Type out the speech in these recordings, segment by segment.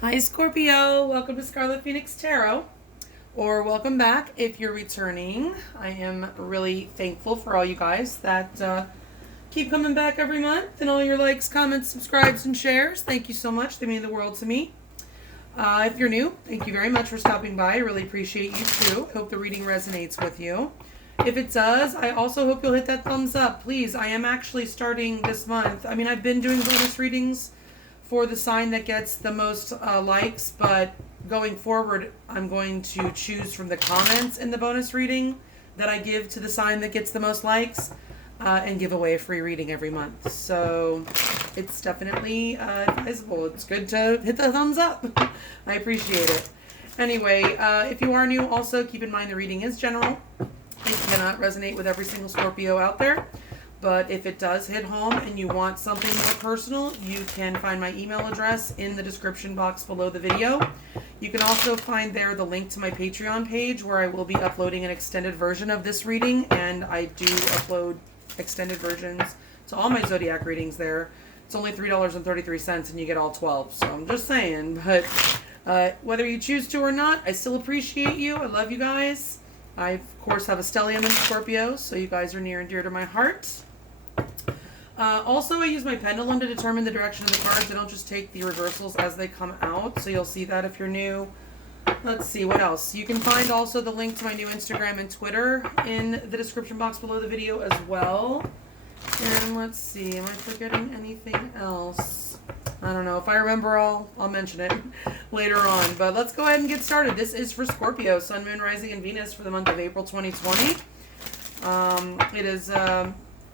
Hi Scorpio, welcome to Scarlet Phoenix Tarot, or welcome back if you're returning. I am really thankful for all you guys that keep coming back every month, and all your likes, comments, subscribes, and shares. Thank you so much. They mean the world to me. If you're new, thank you very much for stopping by. I really appreciate you too. Hope the reading resonates with you. If it does, I also hope you'll hit that thumbs up. Please, I am actually starting this month. I mean, I've been doing bonus readings for the sign that gets the most likes, but going forward, I'm going to choose from the comments in the bonus reading that I give to the sign that gets the most likes and give away a free reading every month. So it's definitely advisable. It's good to hit the thumbs up. I appreciate it. Anyway, if you are new, also keep in mind the reading is general. It cannot resonate with every single Scorpio out there. But if it does hit home and you want something more personal, you can find my email address in the description box below the video. You can also find there the link to my Patreon page where I will be uploading an extended version of this reading. And I do upload extended versions to all my Zodiac readings there. It's only $3.33 and you get all 12. So I'm just saying. But whether you choose to or not, I still appreciate you. I love you guys. I, of course, have a stellium in Scorpio, so you guys are near and dear to my heart. Also, I use my pendulum to determine the direction of the cards. I don't just take the reversals as they come out, so you'll see that if you're new. Let's see, what else? You can find also the link to my new Instagram and Twitter in the description box below the video as well. And let's see, am I forgetting anything else? I don't know. If I remember, I'll mention it later on. But let's go ahead and get started. This is for Scorpio, Sun, Moon, Rising, and Venus for the month of April 2020. It is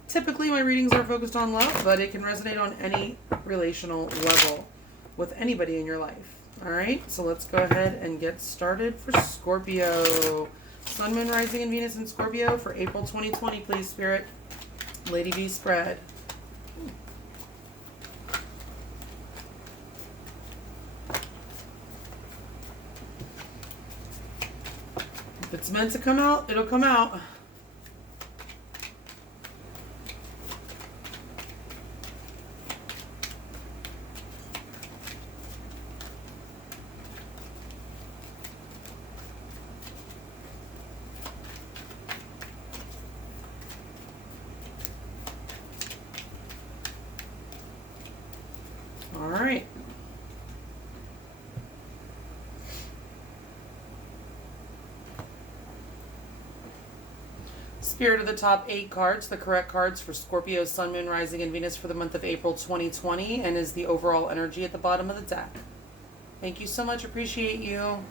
typically my readings are focused on love, but it can resonate on any relational level with anybody in your life. All right, so let's go ahead and get started for Scorpio. Sun, Moon, Rising, and Venus in Scorpio for April 2020, please, Spirit. Lady V spread. If it's meant to come out, it'll come out. All right. Spirit of the top 8 cards, the correct cards for Scorpio, Sun, Moon, Rising, and Venus for the month of April 2020, and is the overall energy at the bottom of the deck. Thank you so much. Appreciate you.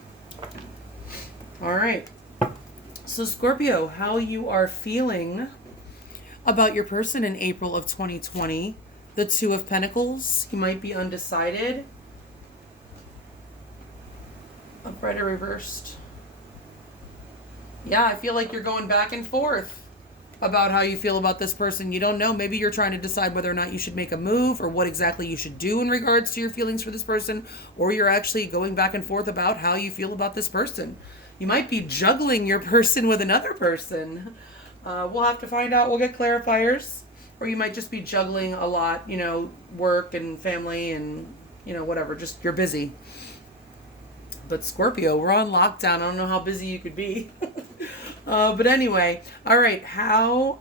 All right. So Scorpio, how you are feeling about your person in April of 2020. The Two of Pentacles. You might be undecided. Upright or reversed. Yeah, I feel like you're going back and forth about how you feel about this person. You don't know. Maybe you're trying to decide whether or not you should make a move or what exactly you should do in regards to your feelings for this person, or you're actually going back and forth about how you feel about this person. You might be juggling your person with another person. We'll have to find out. We'll get clarifiers. Or you might just be juggling a lot, you know, work and family and, you know, whatever. Just you're busy. But Scorpio, we're on lockdown. I don't know how busy you could be. But anyway, all right, how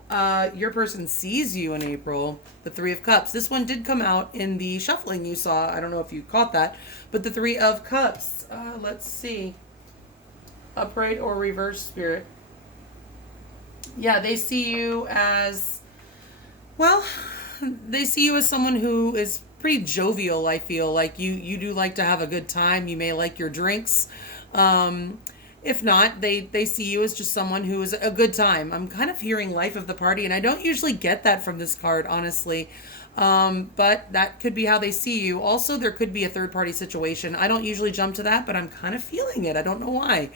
your person sees you in April, the Three of Cups. This one did come out in the shuffling you saw. I don't know if you caught that. But the Three of Cups, let's see. Upright or reverse, Spirit. Yeah, they see you as, well, they see you as someone who is pretty jovial, I feel. Like you do like to have a good time. You may like your drinks. If not, they see you as just someone who is a good time. I'm kind of hearing life of the party, and I don't usually get that from this card, honestly. But that could be how they see you. Also, there could be a third-party situation. I don't usually jump to that, but I'm kind of feeling it. I don't know why.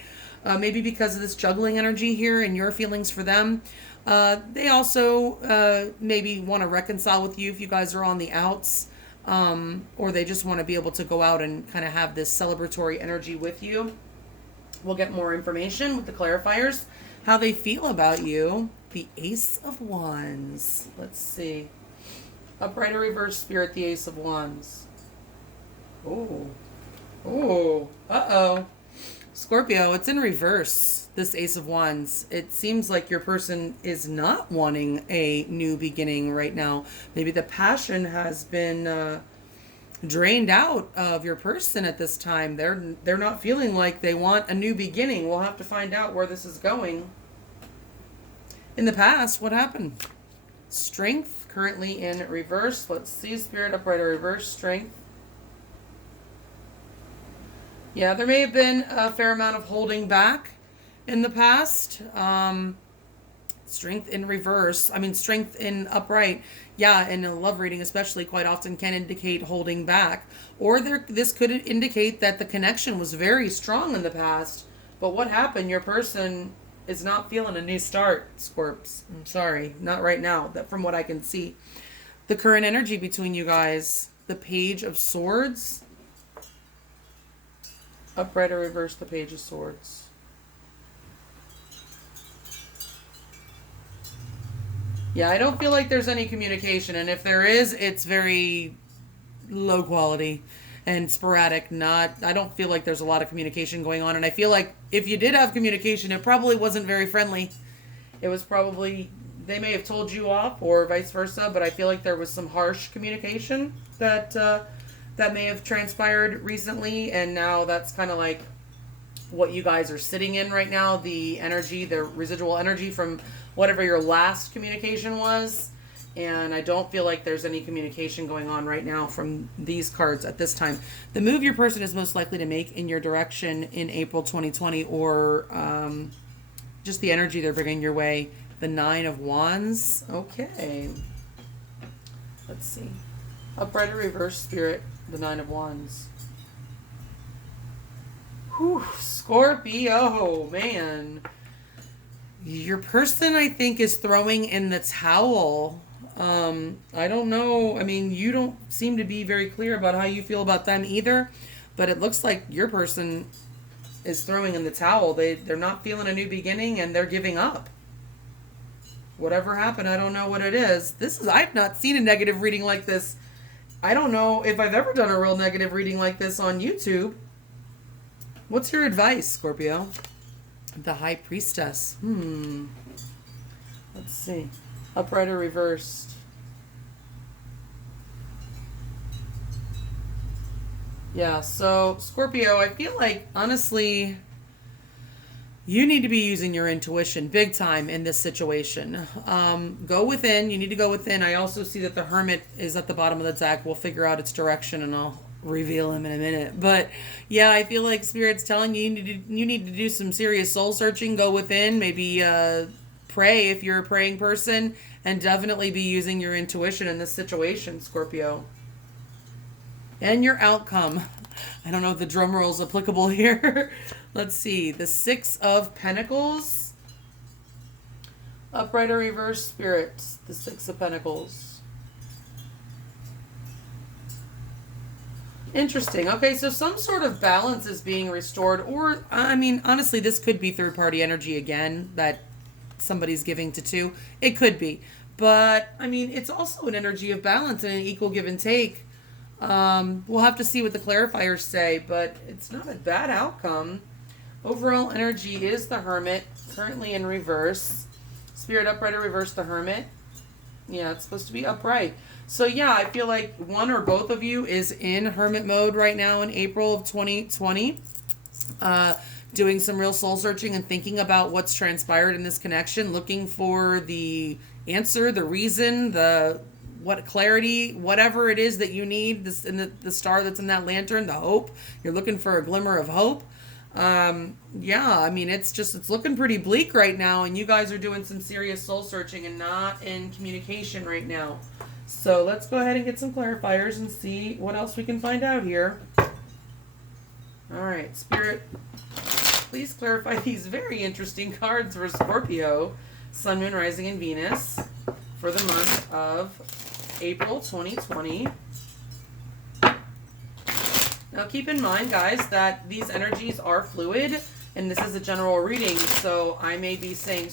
Maybe because of this juggling energy here and your feelings for them. They also maybe want to reconcile with you if you guys are on the outs. Or they just want to be able to go out and kind of have this celebratory energy with you. We'll get more information with the clarifiers. How they feel about you. The Ace of Wands. Let's see. Upright or reverse, Spirit, the Ace of Wands. Oh. Oh. Uh-oh. Scorpio, it's in reverse, this Ace of Wands. It seems like your person is not wanting a new beginning right now. Maybe the passion has been drained out of your person at this time. They're not feeling like they want a new beginning. We'll have to find out where this is going. In the past, what happened? Strength, currently in reverse. Let's see, Spirit, upright or reverse, strength. Yeah, there may have been a fair amount of holding back in the past. Strength in reverse. I mean, strength in upright. Yeah, in a love reading especially quite often can indicate holding back. Or this could indicate that the connection was very strong in the past. But what happened? Your person is not feeling a new start, Scorps. I'm sorry. Not right now, that from what I can see. The current energy between you guys. The Page of Swords. Upright or reverse, the Page of Swords. Yeah, I don't feel like there's any communication. And if there is, it's very low quality and sporadic. I don't feel like there's a lot of communication going on. And I feel like if you did have communication, it probably wasn't very friendly. It was probably, they may have told you off or vice versa. But I feel like there was some harsh communication that may have transpired recently, and now that's kind of like what you guys are sitting in right now, the energy, the residual energy from whatever your last communication was. And I don't feel like there's any communication going on right now from these cards at this time. The move your person is most likely to make in your direction in April 2020, or just the energy they're bringing your way, the Nine of Wands. Okay, let's see. Upright or reverse, Spirit, the Nine of Wands. Whew, Scorpio, man. Your person, I think, is throwing in the towel. I don't know. I mean, you don't seem to be very clear about how you feel about them either. But it looks like your person is throwing in the towel. They're not feeling a new beginning, and they're giving up. Whatever happened, I don't know what it is. I've not seen a negative reading like this. I don't know if I've ever done a real negative reading like this on YouTube. What's your advice, Scorpio? The High Priestess. Let's see. Upright or reversed? Yeah, so Scorpio, I feel like, honestly, you need to be using your intuition big time in this situation. Go within. You need to go within. I also see that the Hermit is at the bottom of the deck. We'll figure out its direction, and I'll reveal him in a minute. But yeah, I feel like Spirit's telling you you need to do some serious soul searching. Go within. Maybe pray if you're a praying person, and definitely be using your intuition in this situation, Scorpio. And your outcome. I don't know if the drum roll is applicable here. Let's see. The Six of Pentacles. Upright or reverse, Spirit. The Six of Pentacles. Interesting. Okay, so some sort of balance is being restored. Or, I mean, honestly, this could be third-party energy again that somebody's giving to two. It could be. But, I mean, it's also an energy of balance and an equal give and take. We'll have to see what the clarifiers say, but it's not a bad outcome. Overall energy is the Hermit, currently in reverse. Spirit, upright or reverse, the Hermit. Yeah, it's supposed to be upright. So yeah, I feel like one or both of you is in Hermit mode right now in April of 2020. Doing some real soul searching and thinking about what's transpired in this connection, looking for the answer, the reason, what clarity, whatever it is that you need, this in the star that's in that lantern, the hope. You're looking for a glimmer of hope. Yeah, I mean, it's looking pretty bleak right now, and you guys are doing some serious soul searching and not in communication right now. So let's go ahead and get some clarifiers and see what else we can find out here. All right, Spirit, please clarify these very interesting cards for Scorpio, Sun, Moon, Rising, and Venus for the month of April 2020. Now keep in mind, guys, that these energies are fluid, and this is a general reading, so I may be saying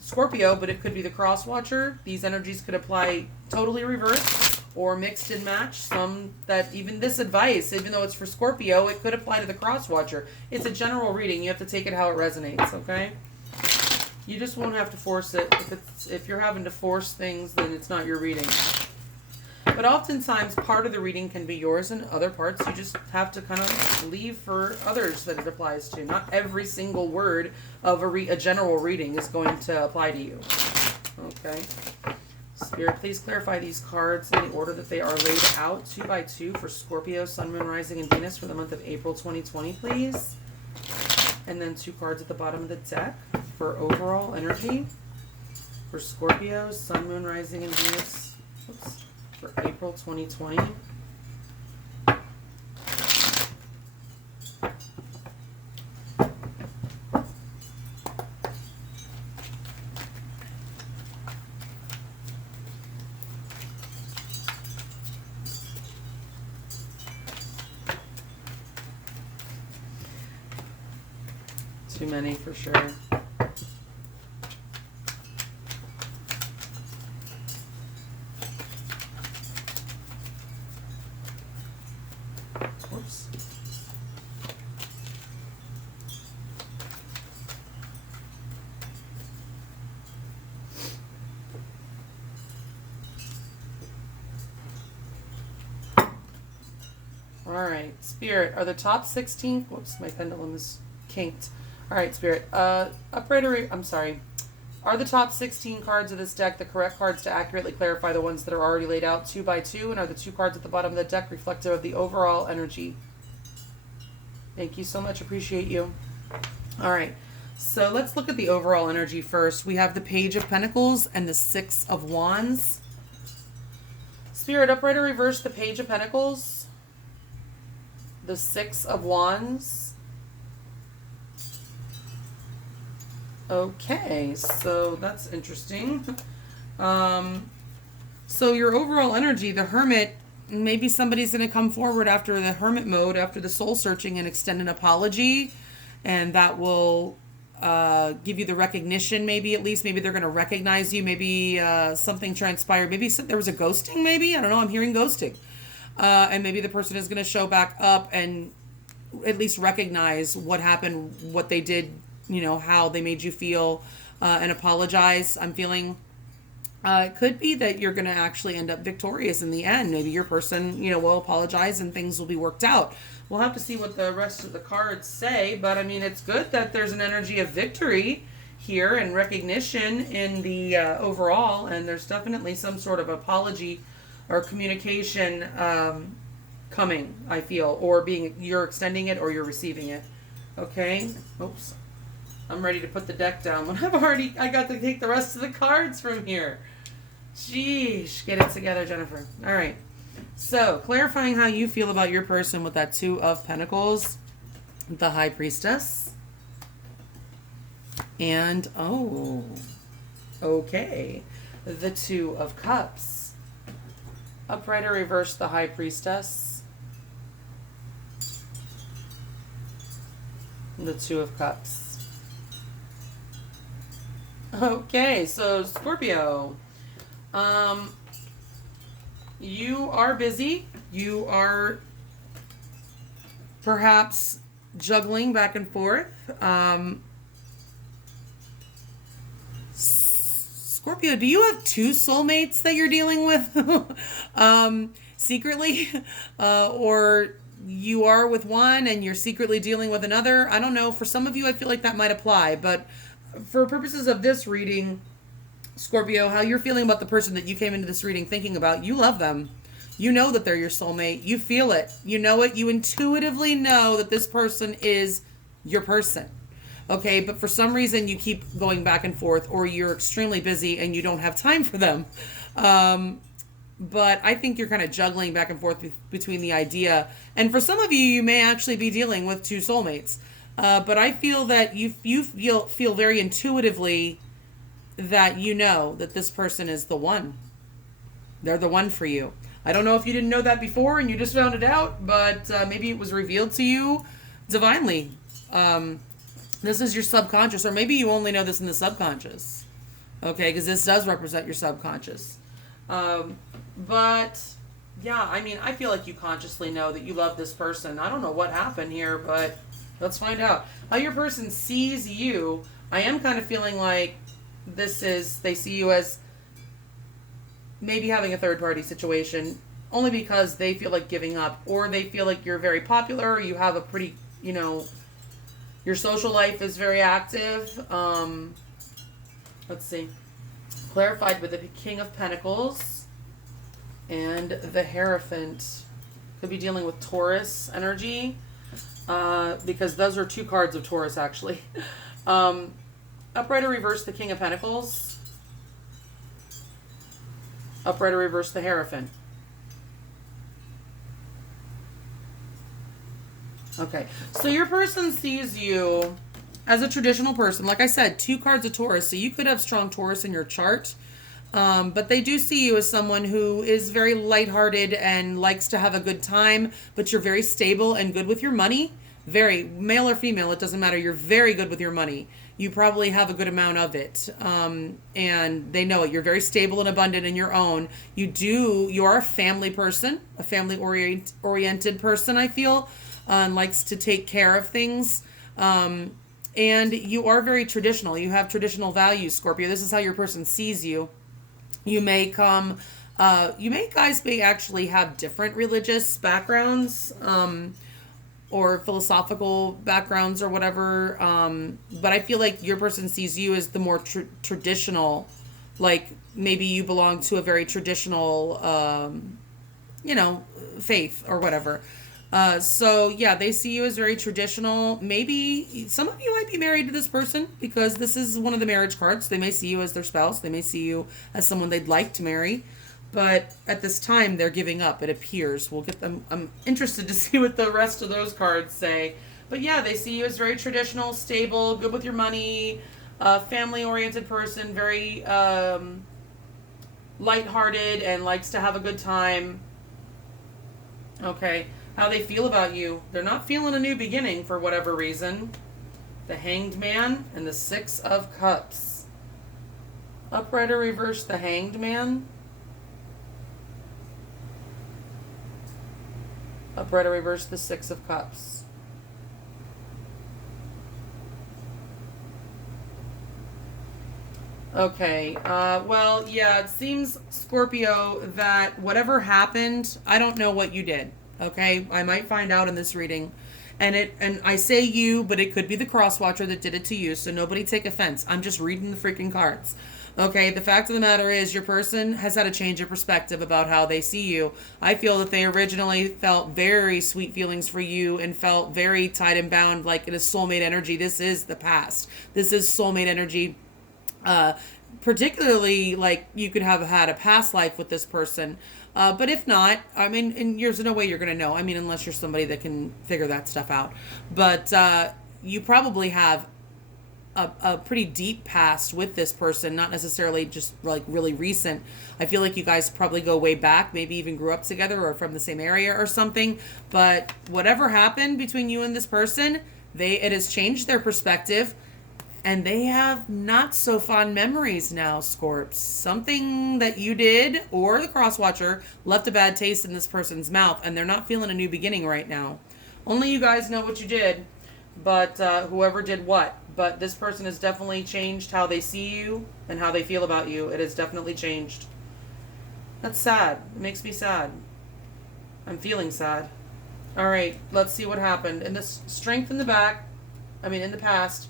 Scorpio, but it could be the cross watcher. These energies could apply totally reversed. or mixed and match. Some that even this advice, even though it's for Scorpio, it could apply to the cross watcher. It's a general reading. You have to take it how it resonates, okay? You just won't have to force it. If you're having to force things, then it's not your reading. But oftentimes, part of the reading can be yours, and other parts you just have to kind of leave for others that it applies to. Not every single word of a general reading is going to apply to you. Okay. Spirit, please clarify these cards in the order that they are laid out, 2 by 2, for Scorpio, Sun, Moon, Rising, and Venus for the month of April 2020, please. And then 2 cards at the bottom of the deck for overall energy for Scorpio, Sun, Moon, Rising, and Venus. Oops. For April 2020. Too many for sure. Whoops. All right, Spirit, are the top 16, whoops, my pendulum is kinked. All right, Spirit, upright, I'm sorry. Are the top 16 cards of this deck the correct cards to accurately clarify the ones that are already laid out 2 by 2? And are the 2 cards at the bottom of the deck reflective of the overall energy? Thank you so much. Appreciate you. All right. So let's look at the overall energy first. We have the Page of Pentacles and the 6 of Wands. Spirit, upright or reverse the Page of Pentacles, the 6 of Wands. Okay, so that's interesting. So your overall energy, the Hermit, maybe somebody's going to come forward after the Hermit mode, after the soul searching, and extend an apology, and that will give you the recognition, maybe at least. Maybe they're going to recognize you. Maybe something transpired. Maybe there was a ghosting, maybe. I don't know. I'm hearing ghosting. And maybe the person is going to show back up and at least recognize what happened, what they did, you know, how they made you feel, and apologize. I'm feeling it could be that you're going to actually end up victorious in the end. Maybe your person, you know, will apologize and things will be worked out. We'll have to see what the rest of the cards say, but I mean, it's good that there's an energy of victory here and recognition in the overall, and there's definitely some sort of apology or communication coming, I feel, or you're extending it or you're receiving it. Okay. Oops. I'm ready to put the deck down when I got to take the rest of the cards from here. Sheesh. Get it together, Jennifer. All right. So, clarifying how you feel about your person with that 2 of Pentacles, the High Priestess, and, oh, okay, the 2 of Cups. Upright or reverse the High Priestess, the 2 of Cups. Okay, so Scorpio, you are busy. You are perhaps juggling back and forth. Scorpio, do you have 2 soulmates that you're dealing with secretly? Or you are with one and you're secretly dealing with another? I don't know. For some of you, I feel like that might apply, but for purposes of this reading, Scorpio, how you're feeling about the person that you came into this reading thinking about, you love them. You know that they're your soulmate. You feel it. You know it. You intuitively know that this person is your person. Okay, but for some reason you keep going back and forth, or you're extremely busy and you don't have time for them. But I think you're kind of juggling back and forth between the idea. And for some of you, you may actually be dealing with 2 soulmates. But I feel that you feel very intuitively that you know that this person is the one. They're the one for you. I don't know if you didn't know that before and you just found it out, but maybe it was revealed to you divinely. This is your subconscious, or maybe you only know this in the subconscious. Okay, because this does represent your subconscious. But Yeah, I mean, I feel like you consciously know that you love this person. I don't know what happened here, but let's find out. How your person sees you, I am kind of feeling like they see you as maybe having a third party situation only because they feel like giving up, or they feel like you're very popular, or you have a pretty, your social life is very active. Let's see. Clarified with the King of Pentacles and the Hierophant. Could be dealing with Taurus energy, because those are two cards of Taurus, actually. Upright or reverse, the King of Pentacles. Upright or reverse, the Hierophant. Okay, so your person sees you as a traditional person. Like I said, two cards of Taurus, so you could have strong Taurus in your chart. But they do see you as someone who is very lighthearted and likes to have a good time, but you're very stable and good with your money. Very, male or female, it doesn't matter. You're very good with your money. You probably have a good amount of it. And they know it. You're very stable and abundant in your own. You are a family person, a family oriented person, I feel, and likes to take care of things. And you are very traditional. You have traditional values, Scorpio. This is how your person sees you. You may guys may actually have different religious backgrounds, or philosophical backgrounds or whatever. But I feel like your person sees you as the more traditional, like maybe you belong to a very traditional, faith or whatever. So yeah, they see you as very traditional. Maybe some of you might be married to this person because this is one of the marriage cards. They may see you as their spouse. They may see you as someone they'd like to marry. But at this time, they're giving up, it appears. We'll get them. I'm interested to see what the rest of those cards say. But yeah, they see you as very traditional, stable, good with your money, family-oriented person, very lighthearted and likes to have a good time. Okay. How they feel about you. They're not feeling a new beginning for whatever reason. The Hanged Man and the Six of Cups. Upright or reverse, the Hanged Man. Upright or reverse, the Six of Cups. Okay, well, yeah, it seems, Scorpio, that whatever happened, I don't know what you did. Okay, I might find out in this reading, and I say you, but it could be the cross watcher that did it to you. So nobody take offense. I'm just reading the freaking cards. Okay, the fact of the matter is your person has had a change of perspective about how they see you. I feel that they originally felt very sweet feelings for you and felt very tied and bound, like it is soulmate energy. This is the past. This is soulmate energy. Particularly, like, you could have had a past life with this person. But if not, I mean, and there's no way you're going to know. I mean, unless you're somebody that can figure that stuff out. But you probably have a pretty deep past with this person, not necessarily just like really recent. I feel like you guys probably go way back, maybe even grew up together or from the same area or something. But whatever happened between you and this person, it has changed their perspective. And they have not so fond memories now, Scorps. Something that you did, or the crosswatcher, left a bad taste in this person's mouth, and they're not feeling a new beginning right now. Only you guys know what you did, but whoever did what. But this person has definitely changed how they see you and how they feel about you. It has definitely changed. That's sad. It makes me sad. I'm feeling sad. All right, let's see what happened. And this strength in the past.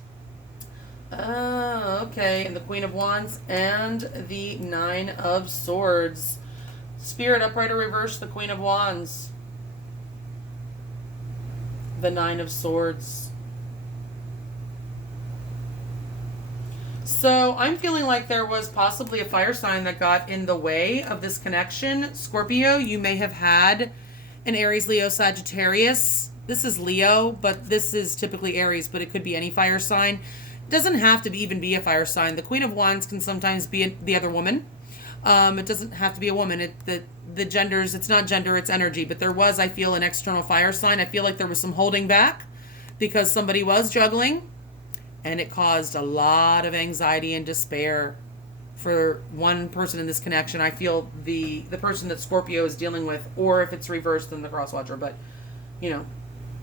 Okay, and the Queen of Wands and the Nine of Swords. Spirit, upright or reverse, the Queen of Wands. The Nine of Swords. So I'm feeling like there was possibly a fire sign that got in the way of this connection. Scorpio, you may have had an Aries, Leo, Sagittarius. This is Leo, but this is typically Aries, but it could be any fire sign. Doesn't have to even be a fire sign. The Queen of Wands can sometimes be the other woman. It doesn't have to be a woman. The genders, it's not gender, it's energy. But there was, I feel, an external fire sign. I feel like there was some holding back because somebody was juggling, and it caused a lot of anxiety and despair. for one person in this connection. I feel the person that Scorpio is dealing with, or if it's reversed, then the cross watcher. But, you know,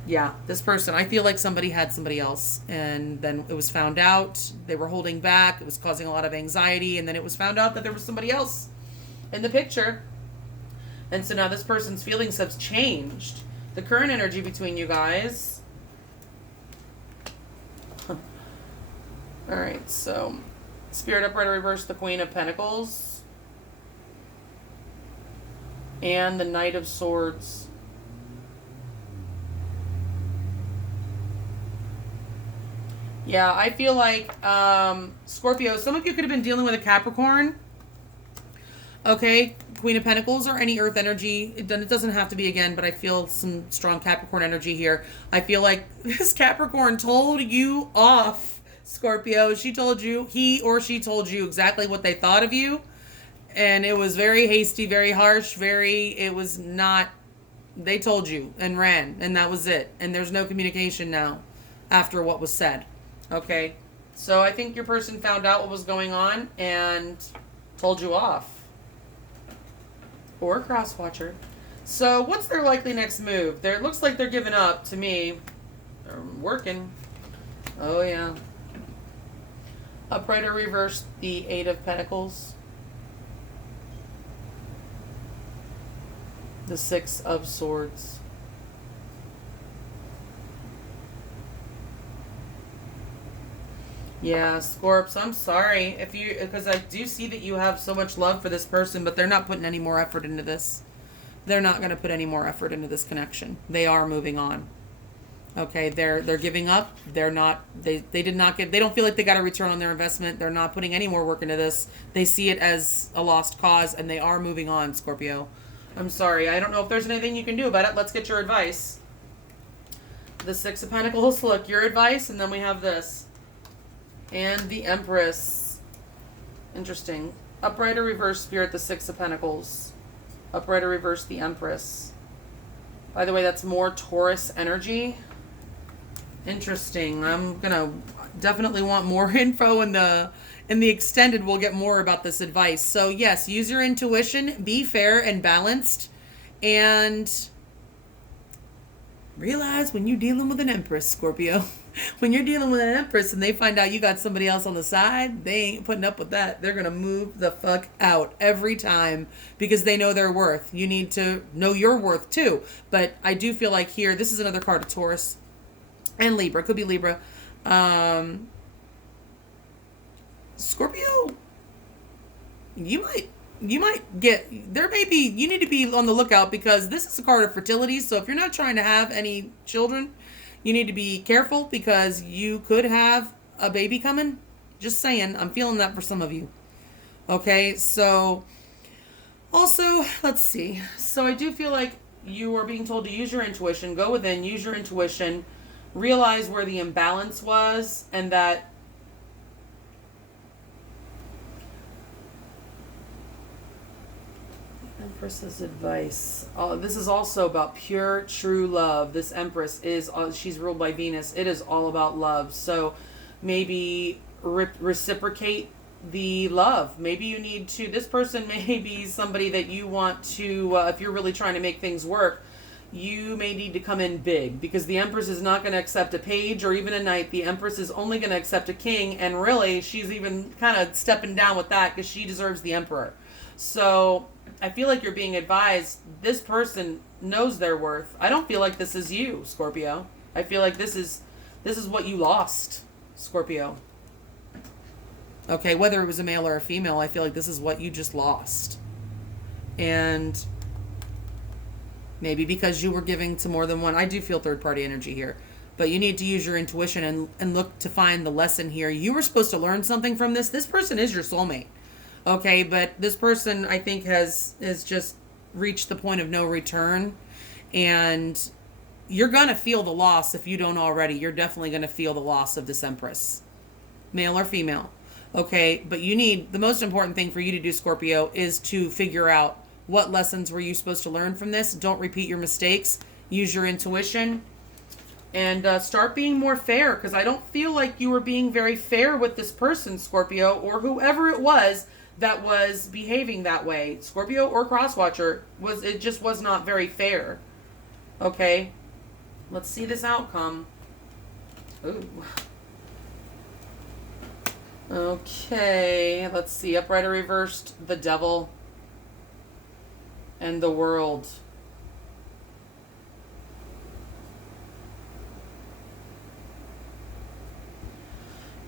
yeah, this person, I feel like somebody had somebody else, and then it was found out. They were holding back. It was causing a lot of anxiety, and then it was found out that there was somebody else in the picture. And so now this person's feelings have changed. The current energy between you guys. All right, so Spirit upright or reverse, the Queen of Pentacles. And the Knight of Swords. Yeah, I feel like, Scorpio, some of you could have been dealing with a Capricorn. Okay, Queen of Pentacles or any earth energy. It doesn't have to be again, but I feel some strong Capricorn energy here. I feel like this Capricorn told you off, Scorpio. She told you, he or she told you exactly what they thought of you. And it was very hasty, very harsh, it was not, they told you and ran, and that was it. And there's no communication now after what was said. Okay, so I think your person found out what was going on and told you off. Or cross-watcher. So what's their likely next move? It looks like they're giving up to me. They're working. Oh, yeah. Upright or reverse, the Eight of Pentacles. The Six of Swords. Yeah, Scorps, I'm sorry because I do see that you have so much love for this person, but they're not putting any more effort into this. They're not going to put any more effort into this connection. They are moving on. Okay, they're giving up. They don't feel like they got a return on their investment. They're not putting any more work into this. They see it as a lost cause, and they are moving on, Scorpio. I'm sorry. I don't know if there's anything you can do about it. Let's get your advice. The Six of Pentacles. Look, your advice, and then we have this. And the Empress. Interesting. Upright or reverse, Spirit, the Six of Pentacles. Upright or reverse, the Empress. By the way, that's more Taurus energy. Interesting. I'm going to definitely want more info in the extended. We'll get more about this advice. So, yes, use your intuition. Be fair and balanced. And realize when you're dealing with an Empress, Scorpio. When you're dealing with an Empress and they find out you got somebody else on the side, they ain't putting up with that. They're going to move the fuck out every time because they know their worth. You need to know your worth too. But I do feel like here, this is another card of Taurus and Libra. Could be Libra. Scorpio, you might get, you need to be on the lookout because this is a card of fertility. So if you're not trying to have any children, you need to be careful because you could have a baby coming. Just saying. I'm feeling that for some of you. Okay, so also, let's see. So I do feel like you are being told to use your intuition. Go within, use your intuition. Realize where the imbalance was and that Empress's advice. This is also about pure, true love. This Empress she's ruled by Venus. It is all about love. So maybe reciprocate the love. Maybe you need to, this person may be somebody that you want to, if you're really trying to make things work, you may need to come in big because the Empress is not going to accept a page or even a knight. The Empress is only going to accept a king. And really, she's even kind of stepping down with that because she deserves the Emperor. So I feel like you're being advised this person knows their worth. I don't feel like this is you, Scorpio. I feel like this is what you lost, Scorpio. Okay, whether it was a male or a female, I feel like this is what you just lost. And maybe because you were giving to more than one. I do feel third party energy here. But you need to use your intuition and look to find the lesson here. You were supposed to learn something from this. This person is your soulmate. Okay, but this person, I think, has just reached the point of no return. And you're going to feel the loss if you don't already. You're definitely going to feel the loss of this Empress. Male or female. Okay, but the most important thing for you to do, Scorpio, is to figure out what lessons were you supposed to learn from this. Don't repeat your mistakes. Use your intuition. And start being more fair, because I don't feel like you were being very fair with this person, Scorpio, or whoever it was that was behaving that way. Scorpio or crosswatcher, it just was not very fair. Okay? Let's see this outcome. Ooh. Okay, let's see. Upright or reversed, the Devil and the World.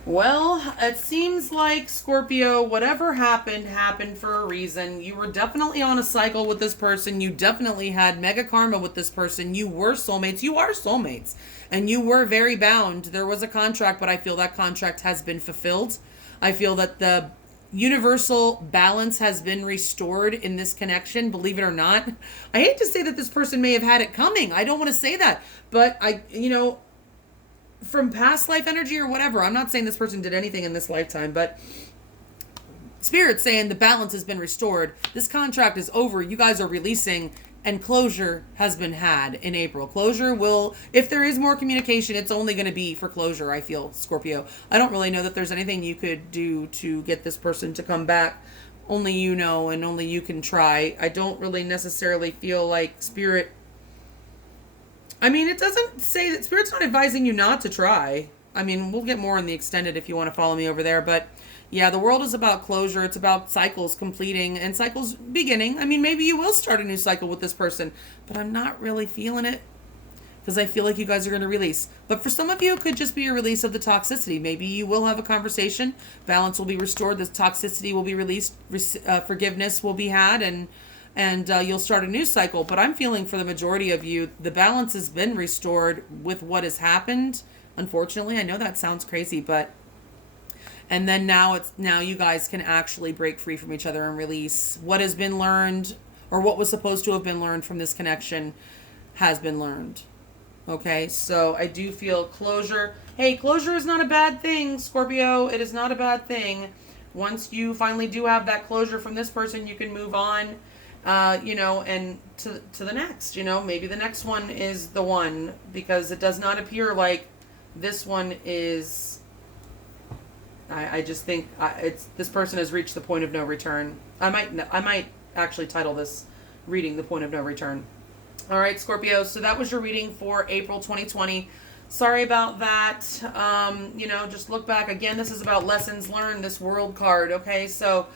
Well, it seems like, Scorpio, whatever happened for a reason. You were definitely on a cycle with this person. You definitely had mega karma with this person. You were soulmates. You are soulmates. And you were very bound. There was a contract, but I feel that contract has been fulfilled. I feel that the universal balance has been restored in this connection, believe it or not. I hate to say that this person may have had it coming. I don't want to say that. But from past life energy or whatever, I'm not saying this person did anything in this lifetime, but Spirit's saying the balance has been restored. This contract is over. You guys are releasing, and closure has been had in April. Closure will, if there is more communication, it's only going to be for closure, I feel, Scorpio. I don't really know that there's anything you could do to get this person to come back. Only you know, and only you can try. I don't really necessarily feel like Spirit... I mean, it doesn't say that Spirit's not advising you not to try. I mean, we'll get more in the extended if you want to follow me over there. But yeah, the world is about closure. It's about cycles completing and cycles beginning. I mean, maybe you will start a new cycle with this person, but I'm not really feeling it because I feel like you guys are going to release. But for some of you, it could just be a release of the toxicity. Maybe you will have a conversation. Balance will be restored. The toxicity will be released. Forgiveness will be had, and you'll start a new cycle. But I'm feeling for the majority of you, the balance has been restored with what has happened. Unfortunately, I know that sounds crazy, but... And then now you guys can actually break free from each other and release what has been learned, or what was supposed to have been learned from this connection has been learned. Okay, so I do feel closure. Hey, closure is not a bad thing, Scorpio. It is not a bad thing. Once you finally do have that closure from this person, you can move on. And to the next, maybe the next one is the one, because it does not appear like this one is, I just think this person has reached the point of no return. I might actually title this reading The Point of No Return. All right, Scorpio. So that was your reading for April 2020. Sorry about that. Just look back again. This is about lessons learned, this World card. Okay. So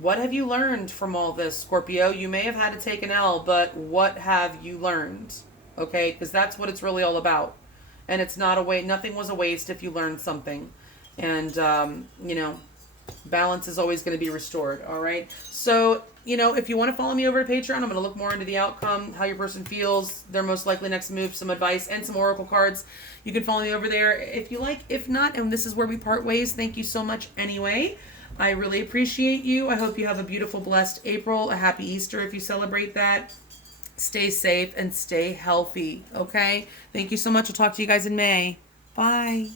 what have you learned from all this, Scorpio? You may have had to take an L, but what have you learned? Okay, because that's what it's really all about. And it's not nothing was a waste if you learned something. And, balance is always going to be restored, all right? So, if you want to follow me over to Patreon, I'm going to look more into the outcome, how your person feels, their most likely next move, some advice, and some oracle cards. You can follow me over there if you like. If not, and this is where we part ways, thank you so much anyway. I really appreciate you. I hope you have a beautiful, blessed April. A happy Easter if you celebrate that. Stay safe and stay healthy, okay? Thank you so much. I'll talk to you guys in May. Bye.